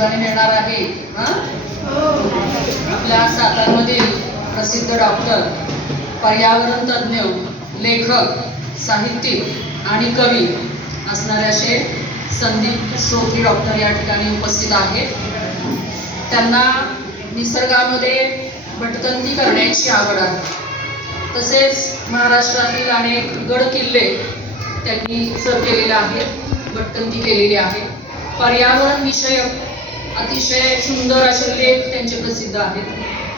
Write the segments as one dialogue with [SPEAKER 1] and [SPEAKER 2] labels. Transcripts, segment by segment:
[SPEAKER 1] नशिबाने मिळणार आहे आपल्या सातारमधील प्रसिद्ध डॉक्टर पर्यावरण तज्ज्ञ लेखक साहित्यिक आणि कवी असणारे असे संदीप सोपी डॉक्टर या ठिकाणी उपस्थित आहेत. त्यांना निसर्गामध्ये भटकंती करण्याची आवड आहे. तसेच महाराष्ट्रातील अनेक गड किल्ले त्यांनी सर केलेले आहेत भटकंती केलेली आहे पर्यावरण विषयक अतिशय सुंदर असे लेख त्यांचे प्रसिद्ध आहेत.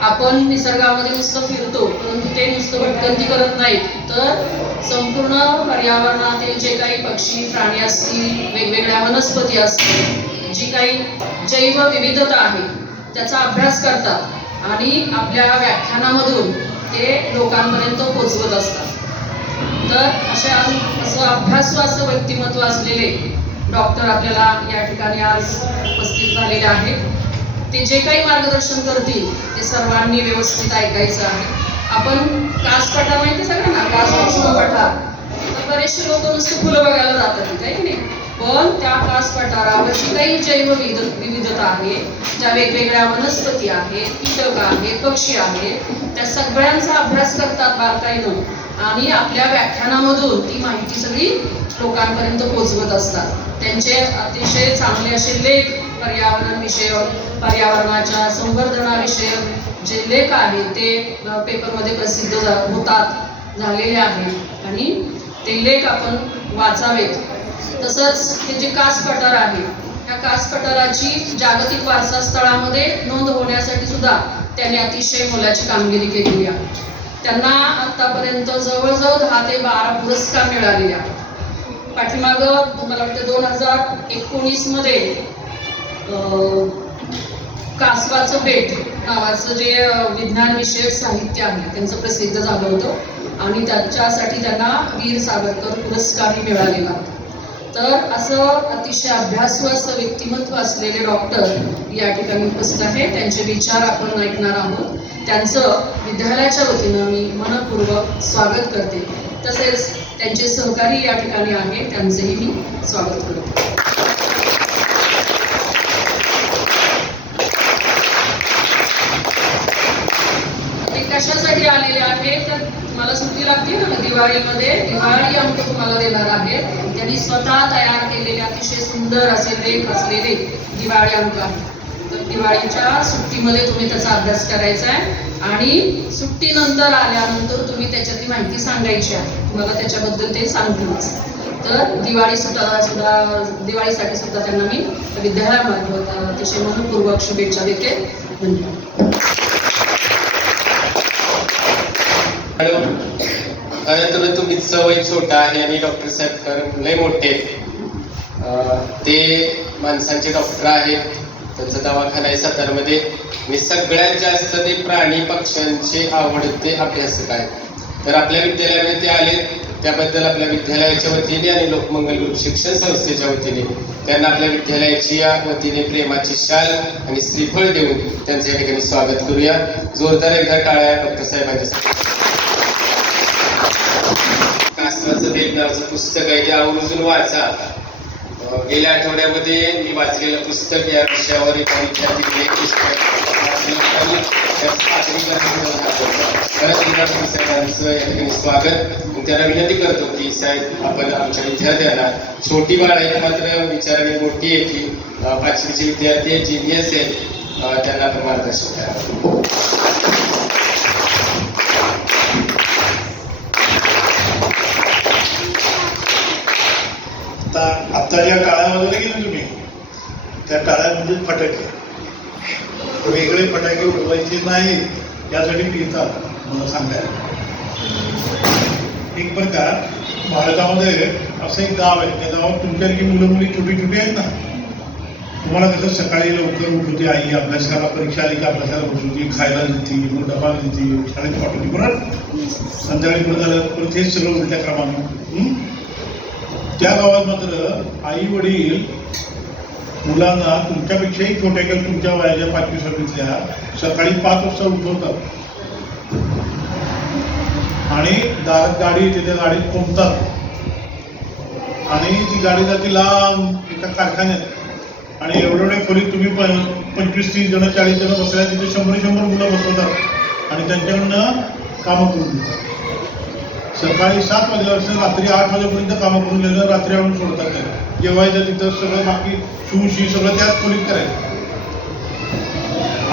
[SPEAKER 1] आपण निसर्गामध्ये नुसतं फिरतो परंतु ते नुसतं भटकंती करत नाहीत तर संपूर्ण पर्यावरणातील जे काही पक्षी प्राणी असतील वेगवेगळ्या वनस्पती असतील जी काही जैव विविधता आहे त्याचा अभ्यास करतात आणि आपल्या व्याख्यानामधून ते लोकांपर्यंत पोचवत असतात. तर अशा असं अभ्यासू असं व्यक्तिमत्व असलेले डॉक्टर आपल्याला या ठिकाणी आज उपस्थित झालेले आहेत. ते जे काही मार्गदर्शन करतील ते सर्वांनी व्यवस्थित ऐकायचं आहे. आपण कास पठार माहिती सगळ्यांना? कास कृष्ण पठार. तर बरेचसे लोक नुसते फुलं बघायला जातात तिथे आहे की नाही? पण त्या कास पठारावर जी काही जैव विविध- विविधता आहे ज्या वेगवेगळ्या वनस्पती आहेत कीटक आहेत पक्षी आहेत त्या सगळ्यांचा अभ्यास करतात बारकाईनं. आणि आपल्या व्याख्यानामधून ती माहिती सगळी लोकांपर्यंत पोहोचवत असतात. त्यांचे अतिशय चांगले असे लेख पर्यावरण विषयक पर्यावरणाच्या संवर्धनाविषयक जे लेख आहेत ते पेपरमध्ये प्रसिद्ध होतात झालेले आहेत. आणि ते लेख आपण वाचावेत. तसंच हे जे कास पठार आहे त्या कास पठाराची जागतिक वारसा स्थळामध्ये नोंद होण्यासाठी सुद्धा त्यांनी अतिशय मोलाची कामगिरी केलेली आहे. त्यांना आतापर्यंत जवळजवळ दहा ते बारा पुरस्कार मिळालेले आहेत. पाठीमागं मला वाटतं दोन हजार एकोणीसमध्ये कासवाचं बेट नावाचं जे विज्ञान विषयक साहित्य आहे त्यांचं प्रसिद्ध झालं होतं. आणि त्याच्यासाठी त्यांना वीर सावरकर पुरस्कारही मिळालेला होता तर असं अतिशय अभ्यासू असं व्यक्तिमत्व असलेले डॉक्टर या ठिकाणी उपस्थित आहे त्यांचे विचार आपण ऐकणार आहोत. त्यांचं विद्यालयाच्या वतीनं मी मनपूर्वक स्वागत करते. तसेच त्यांचे सहकारी या ठिकाणी आहे त्यांचेही मी स्वागत करते. कशासाठी आलेले आहे? तर तुम्हाला सुट्टी लागते ना दिवाळीमध्ये. दिवाळी अंक तुम्हाला देणार आहेत त्यांनी स्वतः तयार केलेले अतिशय सुंदर असे लेख असलेले दिवाळी अंक आहे तर दिवाळीच्या सुट्टीमध्ये तुम्ही त्याचा अभ्यास करायचा आहे. आणि सुट्टीनंतर आल्यानंतर तुम्ही त्याच्यातली माहिती सांगायची आहे. तुम्हाला त्याच्याबद्दल ते सांगतीलच तर दिवाळी सुद्धा सुद्धा दिवाळीसाठी सुद्धा त्यांना मी विद्यालयामार्फत अतिशय मनपूर्वक शुभेच्छा देते. धन्यवाद.
[SPEAKER 2] तुम्ही सवय तर छोटा आहे आणि डॉक्टर साहेब खरं लय मोठे. आहेत. ते माणसांचे डॉक्टर आहेत. त्यांचा दवाखाना आहे सातारमध्ये. मी सगळ्यात जास्त ते प्राणी पक्ष्यांचे आवडते अभ्यासक आहेत तर आपल्या विद्यालयामध्ये ते आले त्याबद्दल आपल्या विद्यालयाच्या वतीने आणि लोकमंगल ग्रुप शिक्षण संस्थेच्या वतीने त्यांना आपल्या विद्यालयाची या वतीने प्रेमाची शाल आणि श्रीफळ देऊन त्यांचं या ठिकाणी स्वागत करूया. जोरदार एकदा टाळ्या डॉक्टर साहेबांच्या कासवाचं देव पुस्तक आहे ते आवर्जून वाचा. गेल्या आठवड्यामध्ये मी वाचलेलं पुस्तक या विषयावर एका विद्यार्थी पुस्तक साहेबांचं स्वागत त्याला विनंती करतो की साहेब आपण आमच्या विद्यार्थ्यांना छोटी बाळ आहे मात्र विचाराने मोठी आहे की पाचवीचे विद्यार्थी आहेत जिनियस आहेत त्यांना आपण मार्गदर्शन करा
[SPEAKER 3] आता आता ज्या गेले तुम्ही. त्या टाळ्या म्हणजे फटाके. वेगळे फटाके उडवायचे नाही यासाठी पितात मला सांगायला एक प्रकार भारतामध्ये असं एक गाव आहे त्या गावात तुमच्याकडे मुलं मुली छोटी छोटी आहेत ना? तुम्हाला कसं सकाळी लवकर उठवते आई अभ्यासाला परीक्षा आली की अभ्यासाला बसवते खायला देते मग डबा देते शाळेत पाठवते बरोबर? संध्याकाळी परत झालं परत हेच सगळं उलट्या क्रमाने. त्या गावात मात्र आई वडील मुलांना तुमच्यापेक्षाही छोट्या किंवा तुमच्या वयाच्या पाचवी सहावीतल्या सकाळी पाच वाजता उठवतात. आणि दारात गाडी येते त्या गाडीत कोंबतात आणि ती गाडी जाते लांब एका कारखान्यात. आणि एवढ्या एवढ्या खोलीत तुम्ही प- पंचवीस तीस जण चाळीस जण बसल्या तिथे शंभर शंभर मुलं बसवतात. आणि त्यांच्याकडनं कामं करून घेतात सकाळी सात वाजल्यापासून रात्री आठ वाजेपर्यंत कामं करून गेलं रात्री आणून सोडतात जेवायचं तिथं सगळं बाकी शूशी सगळं त्याच खोलीत करायचं.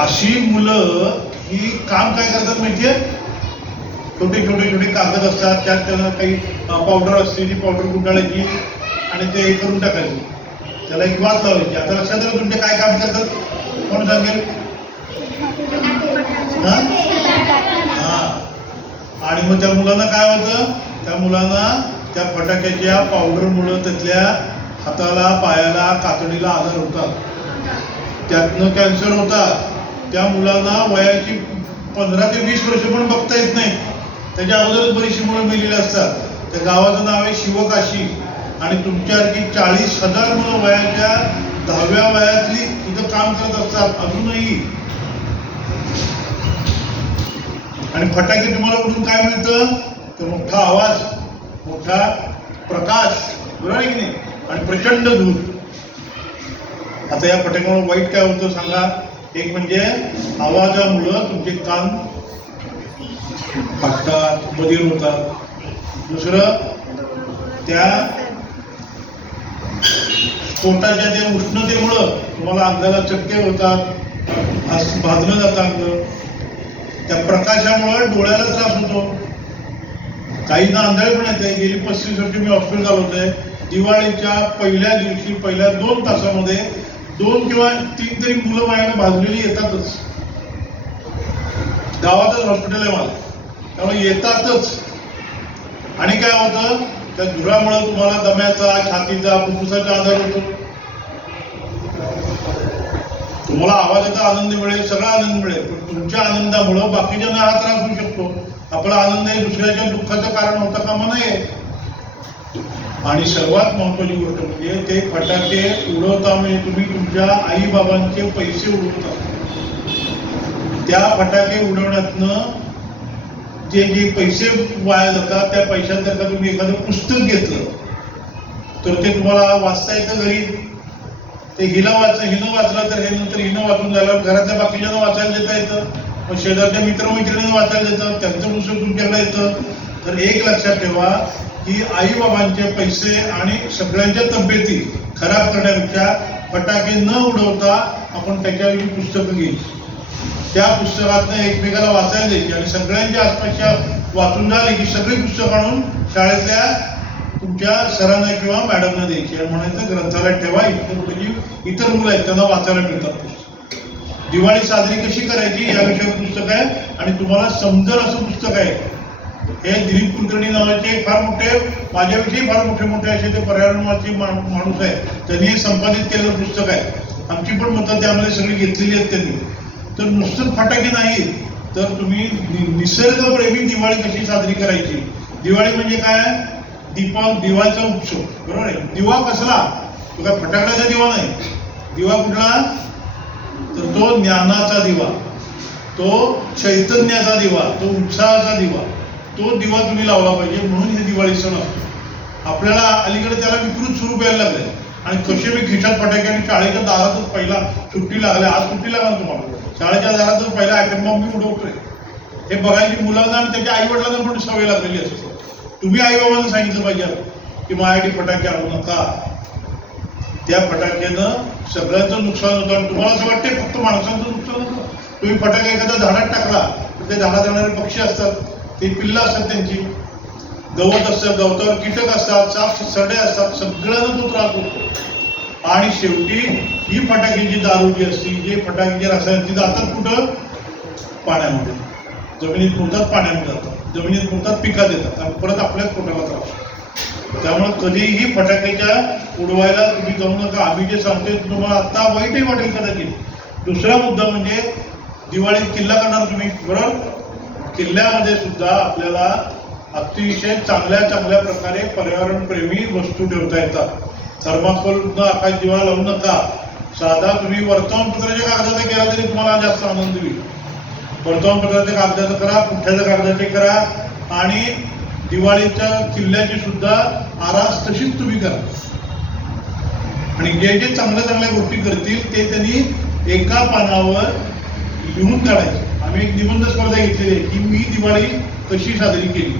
[SPEAKER 3] अशी मुलं ही काम काय करतात माहितीये? छोटे छोटे छोटे कागद असतात त्यात त्यांना काही पावडर असते ती पावडर गुंडाळायची आणि ते हे करून टाकायची. त्याला एक वाद लावायची. आता लक्षात आलं तुमचे काय काम करतात? कोण सांगेल? हा? हा. आणि मग त्या मुलांना काय होतं त्या मुलांना त्या फटाक्याच्या पावडरमुळं त्यातल्या हाताला पायाला कातडीला आजार होतात. त्यातनं कॅन्सर होतात. त्या मुलांना वयाची पंधरा ते वीस वर्ष पण बघता येत नाही. त्याच्या अगोदरच बरीचशी मुलं मेलेली असतात. त्या गावाचं नाव आहे शिवकाशी. आणि तुमच्यासारखी चाळीस हजार मुलं वयाच्या दहाव्या वयातली इथं काम करत असतात. अजूनही. आणि फटाके तुम्हाला उठून काय मिळतं? तर मोठा आवाज मोठा प्रकाश. बरोबर आहे की नाही? आणि प्रचंड धूर आता या फटाक्यामुळे वाईट काय होतं सांगा. एक म्हणजे आवाजामुळं तुमचे कान फाटतात बधीर होतात. दुसरं त्या पोटाच्या त्या उष्णतेमुळं तुम्हाला अंगाला चक्के होतात आस- भाजलं जातं अंग. त्या प्रकाशामुळं डोळ्याला त्रास होतो. काहींना आंधळे पण येते गेली पस्तीस वर्षी मी हॉस्पिटल चालवतोय दिवाळीच्या पहिल्या दिवशी पहिल्या दोन तासामध्ये दोन किंवा तीन तरी मुलं माझ्याकडे भाजलेली येतातच. गावातच हॉस्पिटल आहे मला त्यामुळे येतातच. आणि काय होतं त्या धुरामुळे तुम्हाला दम्याचा छातीचा फुफ्फुसाचा आजार होतो. तुम्हाला आवाजाचा आनंद मिळेल सगळा आनंद मिळेल. पण तुमच्या आनंदामुळं बाकीच्यांना हा त्रास होऊ शकतो. आपला आनंद हे दुसऱ्याच्या दुःखाचं कारण होता कामा नये. आणि सर्वात महत्वाची गोष्ट म्हणजे ते फटाके उडवता म्हणजे तुम्ही तुमच्या आई बाबांचे पैसे उडवता. त्या फटाके उडवण्यातनं जे जे पैसे वाया जातात त्या पैशात जर का तुम्ही एखादं पुस्तक घेतलं तर ते तुम्हाला वाचता येतं घरी? ते हिला वाच हिनं वाचलं तर हे नंतर हिनं वाचून झालं घरातल्या बाकीच्यांना वाचायला देता येतं. मग शेजारच्या मित्रमैत्रिणींना वाचायला देतात त्यांचं पुस्तक तुमच्याकडे येतं. तर एक लक्षात ठेवा की आई बाबांचे पैसे आणि सगळ्यांच्या तब्येती खराब करण्यापेक्षा फटाके न उडवता आपण त्याच्याविषयी पुस्तकं घ्यायची त्या पुस्तकातनं एकमेकाला वाचायला द्यायची आणि सगळ्यांच्या आसपासच्या वाचून झाले की सगळी पुस्तकं आणून शाळेतल्या तुमच्या सरांना किंवा मॅडमना द्यायची. आणि म्हणायचं ग्रंथालयात ठेवा इतर कुठली इतर मुलं आहेत त्यांना वाचायला मिळतात दिवाळी साजरी कशी करायची या विषयावर पुस्तक आहे आणि तुम्हाला समजल असं पुस्तक आहे. हे दिलीप कुलकर्णी नावाचे फार मोठे माझ्याविषयी फार मोठे मोठे असे ते पर्यावरणवादी माणूस आहे त्यांनी संपादित केलेलं पुस्तक आहे. आमची पण मतं त्यामध्ये सगळी घेतलेली आहेत त्यांनी. तर नुसतं फटाके नाही तर तुम्ही निसर्गप्रेमी दिवाळी कशी साजरी करायची? दिवाळी म्हणजे काय? दीपा दिवाचा उत्सव. बरोबर आहे? दिवा कसला? तो काय फटाकड्याचा दिवा नाही. दिवा कुठला? तर तो ज्ञानाचा दिवा. तो चैतन्याचा दिवा. तो उत्साहाचा दिवा. तो दिवा तुम्ही लावला पाहिजे म्हणून हे दिवाळी सण असतो. आपल्याला अलीकडे त्याला विकृत स्वरूप यायला लागले आणि कसे मी खिशात फटाके आणि शाळेच्या दारातच पहिला सुट्टी लागल्या आज सुट्टी लागणार तुम्हाला. शाळेच्या दारातच पहिला आयटम बॉम्ब मी उडवतोय हे बघायची मुलांना आणि त्याच्या आई वडिलांना पण सवय लागलेली असते तुम्ही आई बाबांना सांगितलं पाहिजे की माझ्यासाठी फटाके आणू नका. त्या फटाक्यानं सगळ्यांचं नुकसान होतं आणि तुम्हाला असं वाटते फक्त माणसांचं नुकसान होतं? तुम्ही फटाका एखाद्या झाडात टाकला तर ते झाडात येणारे पक्षी असतात. ते पिल्लं असतात त्यांची. गवत असतं गवतावर कीटक असतात साप सडे असतात सगळ्यांना तो त्रास होतो. आणि शेवटी ही फटाक्यांची दारू जी असती जे फटाक्याची रसायन ती जातात कुठं? पाण्यामध्ये. जमिनीत पुरतात पाण्यामध्ये जातात. जमिनीत पुरतात पिकात येतात. आणि परत आपल्याच पोटाला त्रास त्यामुळे कधीही फटाक्याच्या उडवायला तुम्ही जाऊ नका. आम्ही जे सांगतोय तुम्हाला आत्ता वाईटही वाटेल कदाचित. दुसरा मुद्दा म्हणजे दिवाळीत किल्ला करणार तुम्ही बरोबर? किल्ल्यामध्ये सुद्धा आपल्याला अतिशय चांगल्या चांगल्या प्रकारे पर्यावरणप्रेमी वस्तू ठेवता येतात. थर्माकोल आकाश दिवा लावू नका. साधा तुम्ही वर्तमानपत्राच्या कागदाचा केला तरी तुम्हाला जास्त आनंद होईल. वर्तमानपत्राच्या कागदाचं करा पुठ्याच्या कागदाचे करा आणि दिवाळीच्या किल्ल्याची सुद्धा आरास तशीच तुम्ही करा. आणि जे जे चांगल्या चांगल्या गोष्टी करतील ते त्यांनी एका पानावर लिहून काढायचे. आम्ही एक निबंध स्पर्धा घेतलेली आहे. की मी दिवाळी कशी साजरी केली?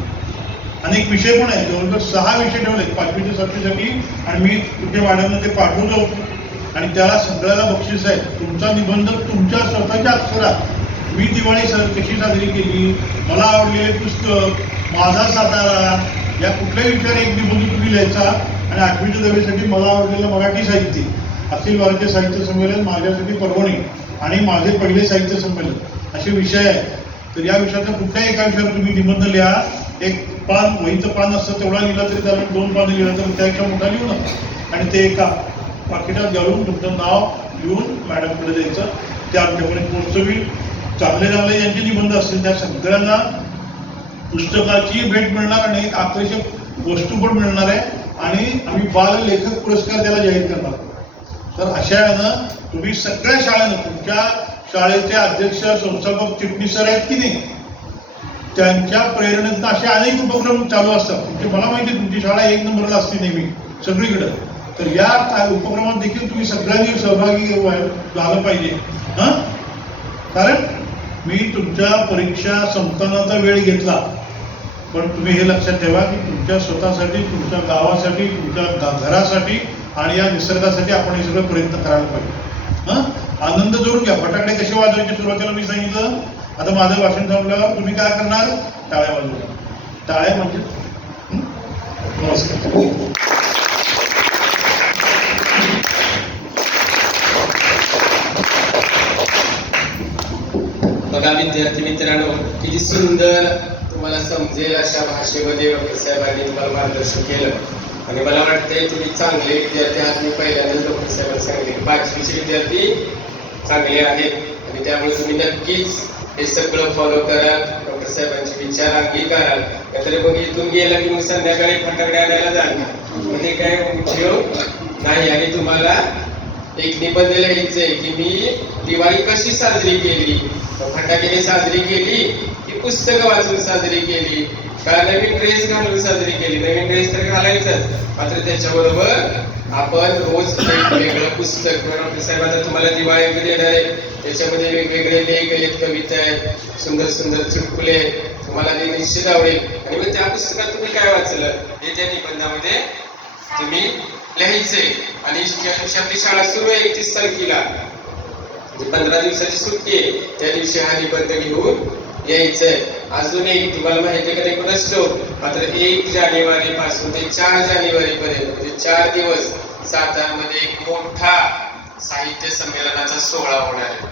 [SPEAKER 3] आणि एक विषय पण आहे. जवळजवळ सहा विषय ठेवले पाचवीच्या सातवीसाठी. आणि मी तुमच्या मॅडमला ते पाठवलं होतं आणि त्याला सगळ्याला बक्षीस आहे. तुमचा निबंध तुमच्या स्वतःच्या अक्षरात. मी दिवाळी सर कशी साजरी केली? मला आवडलेले पुस्तक माझा सातारा या कुठल्याही विषयाने एक निबंध तुम्ही लिहायचा. आणि आठवीच्या दहावीसाठी मला आवडलेलं मराठी साहित्य. अखिल भारतीय साहित्य संमेलन माझ्यासाठी परभणी आणि माझे पहिले साहित्य संमेलन. असे विषय आहेत तर या विषयाचा कुठल्याही एका विषयावर तुम्ही निबंध लिहा. एक पान वहीचं पान असतं तेवढा लिहिला तरी त्याला दोन पानं लिहिलं तर त्यापेक्षा मोठा लिहू नका आणि. ते एका पाकिटात घालून तुमचं नाव लिहून मॅडमकडे द्यायचं. ते आमच्याकडे पोहोचवी चांगले चांगले यांचे निबंध असतील. त्या सगळ्यांना पुस्तकाची भेट मिळणार आणि एक आकर्षक वस्तू पण मिळणार आहे. आणि आम्ही बाल लेखक पुरस्कार त्याला जाहीर करणार तर अशा यानं तुम्ही सगळ्या शाळेनं तुमच्या शाळेचे अध्यक्ष संस्थापक चिटणीस सर आहेत की नाही? त्यांच्या प्रेरणेतून असे अनेक उपक्रम चालू असतात. म्हणजे मला माहिती आहे तुमची शाळा एक नंबरला असते नेहमी सगळीकडं. तर या उपक्रमात देखील तुम्ही सगळ्यांनी सहभागी व्हाय- झालं पाहिजे. हां? कारण मी तुमच्या परीक्षा संपतानाचा वेळ घेतला. पण तुम्ही हे लक्षात ठेवा की तुमच्या स्वतःसाठी तुमच्या गावासाठी तुमच्या घरासाठी आणि या निसर्गासाठी आपण हे सगळं प्रयत्न करायला पाहिजे. हां? आनंद जोडून घ्या. फटाकडे कसे वाजवायचे सुरुवातीला मी सांगितलं. आता माझं भाषण संपल्यावर तुम्ही काय करणार? टाळ्या वाजवणार टाळ्या म्हणजे नमस्कार.
[SPEAKER 2] बघा विद्यार्थी मित्रांनो किती सुंदर तुम्हाला समजेल अशा भाषेमध्ये डॉक्टर साहेबांनी तुम्हाला मार्गदर्शन केलं. आणि मला वाटतंय तुम्ही चांगले विद्यार्थी आज मी पहिल्यांदाच डॉक्टर साहेबांनी सांगितले पाचवीचे विद्यार्थी चांगले आहेत. आणि त्यामुळे तुम्ही नक्कीच हे सगळं फॉलो करा. डॉक्टर साहेबांचे विचार अंगीकाराल नाहीतर मग इथून गेला की मग संध्याकाळी फटाकडे आणायला जाणार. म्हणजे काय उपयोग नाही. आणि तुम्हाला एक निबंध लिहायचंय की मी दिवाळी कशी साजरी केली? फटाक्याने साजरी केली की पुस्तकं वाचून साजरी केली? का नवीन ड्रेस घालून साजरी केली? नवीन ड्रेस तर घालायचंच. मात्र त्याच्याबरोबर आपण रोज वेगवेगळं पुस्तक डॉक्टर साहेब आता तुम्हाला दिवाळी देणार आहे. त्याच्यामध्ये वेगवेगळे लेख आहेत कविता आहेत सुंदर सुंदर चुटकुले तुम्हाला ते निश्चित आवडेल. आणि मग त्या पुस्तकात तुम्ही काय वाचलं? हे त्या निबंधामध्ये तुम्ही लिहायचे आणि दिवशी आपली शाळा सुरू आहे एकतीस तारखेला म्हणजे पंधरा दिवसाची सुट्टी आहे त्या दिवशी हा निबंध घेऊन यायचंय अजून एक तुम्हाला माहिती आहे का? नाही हो. कोणाच मात्र एक जानेवारी पासून ते चार जानेवारी पर्यंत म्हणजे चार दिवस सातारमध्ये एक मोठा साहित्य संमेलनाचा सोहळा होणार आहे.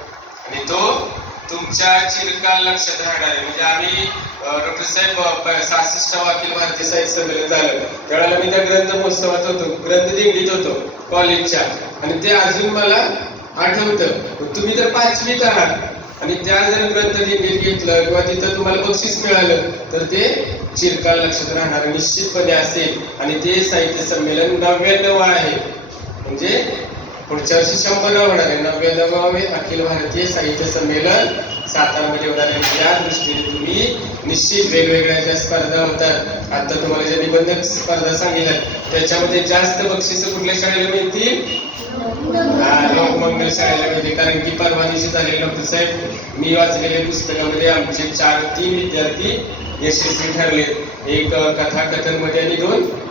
[SPEAKER 2] आणि तो तुमच्या चिरकाल लक्षात राहणार आहे. म्हणजे आम्ही डॉक्टर साहेब सासष्ट अखिल भारतीय साहित्य संमेलन झालं. त्यावेळेला मी त्या ग्रंथ महोत्सवात होतो. ग्रंथ दिंडीत होतो कॉलेजच्या. आणि ते अजून मला आठवतं. तुम्ही तर पाचवीत आहात. आणि त्या जर ग्रंथ दिंडीत घेतलं किंवा तिथं तुम्हाला बक्षीस मिळालं तर ते चिरकाल लक्षात राहणार निश्चितपणे असेल. आणि ते साहित्य संमेलन नव्याण्णव आहे. म्हणजे पुढच्या वर्षी शंभर होणार आहे. नव्याण्णवावे अखिल भारतीय साहित्य संमेलन. सातारामध्ये होणार आहे. या दृष्टीने तुम्ही निश्चित वेगवेगळ्या ज्या स्पर्धा होतात आता तुम्हाला ज्या निबंधक स्पर्धा सांगितल्या त्याच्यामध्ये जास्त बक्षीस कुठल्या शाळेला मिळतील? लोकमंगल शाळेला मिळते कारण की परवा दिवशी झालेले डॉक्टर साहेब मी वाचलेल्या पुस्तकामध्ये आमचे चार तीन विद्यार्थी यशस्वी ठरले एक अ, कथाकथनमध्ये आणि दोन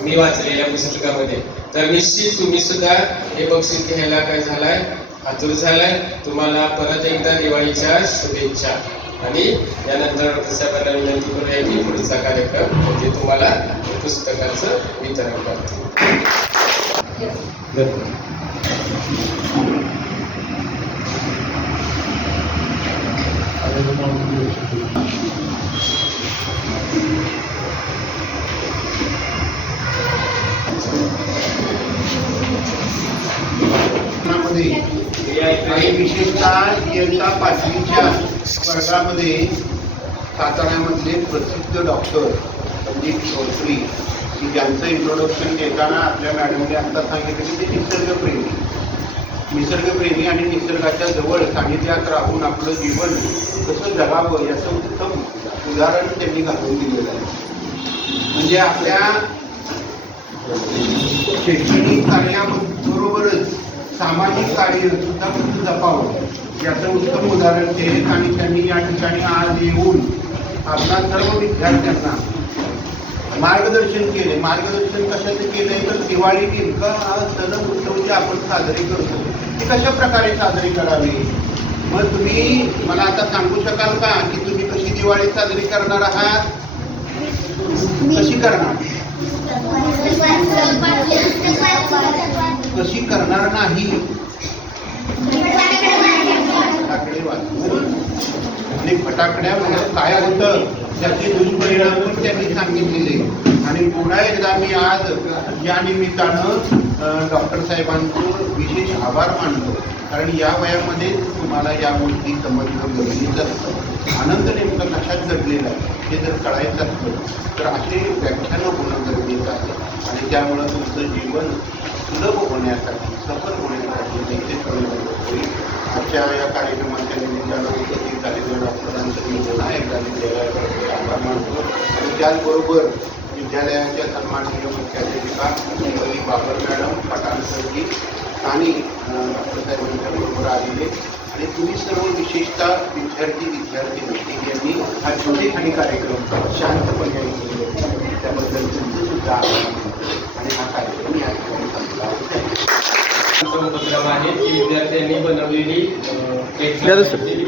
[SPEAKER 2] मी वाचलेल्या पुस्तकामध्ये. तर निश्चित तुम्ही सुद्धा हे बक्षीस घ्यायला काय झालाय? आतुर झालाय. तुम्हाला परत एकदा दिवाळीच्या शुभेच्छा. आणि यानंतर डॉक्टर साहेबांना विनंती करूया की पुढचा कार्यक्रम म्हणजे तुम्हाला पुस्तकाचं वितरण करतो.
[SPEAKER 4] मध्ये आणि विशेषतः इयत्ता पाचवीच्या वर्गामध्ये साताऱ्यामधले प्रसिद्ध डॉक्टर संदीप चौधरी की ज्यांचं इंट्रोडक्शन देताना आपल्या मॅडमने आता सांगितलं की ते निसर्गप्रेमी. निसर्गप्रेमी आणि निसर्गाच्या जवळ सानिध्यात राहून आपलं जीवन कसं जगावं याचं उत्तम उदाहरण त्यांनी घालून दिलेलं आहे. म्हणजे आपल्या शैक्षणिक कार्याबरोबरच सामाजिक कार्य सुद्धा जपावं. याचं उत्तम उदाहरण ते आणि त्यांनी या ठिकाणी आज येऊन आपल्या सर्व विद्यार्थ्यांना मार्गदर्शन केले. मार्गदर्शन कशाचं केलंय? तर दिवाळी नेमकं हा सण उत्सव जे आपण साजरे करतो ते कशा प्रकारे साजरी करावी? मग तुम्ही मला आता सांगू शकाल का की तुम्ही कशी दिवाळी साजरी करणार आहात? कशी करणार? कशी करणार नाही? फटाकडे वाजवून आणि म्हणजे काय होतं? त्याचे दुष्परिणाम पण त्यांनी सांगितलेले आणि पुन्हा एकदा मी आज या निमित्तानं डॉक्टर साहेबांचं विशेष आभार मानतो. कारण या वयामध्ये तुम्हाला या गोष्टी समजणं गरजेचं असतं. आनंद नेमका कशात घडलेला आहे? हे जर कळायचं असलं तर असे व्याख्यानं होणं गरजेचं आहे आणि त्यामुळं तुमचं जीवन सुलभ होण्यासाठी सफल होण्यासाठी देखील कमी मदत होईल आजच्या या कार्यक्रमाच्या निमित्तानं उपस्थित झालेल्या डॉक्टरांचं मी पुन्हा एकदा विद्यालयाकडे आभार मानतो. आणि त्याचबरोबर विद्यालयाच्या सन्माननीय मुख्याध्यापिका मुंबई बाबर मॅडम पठाण सरजी आणि अं, डॉक्टर साहेबांच्या बरोबर आलेले आणि तुम्ही सर्व विशेषतः विद्यार्थी विद्यार्थी यांनी हा छोटेखानी कार्यक्रम शांतपणे. त्याबद्दल तुमचं सुद्धा आभार मानतो. आणि हा कार्यक्रम या ठिकाणी संपला आहे
[SPEAKER 2] आमचा उपक्रम आहे की विद्यार्थ्यांनी बनवलेली विद्यार्थ्यांनी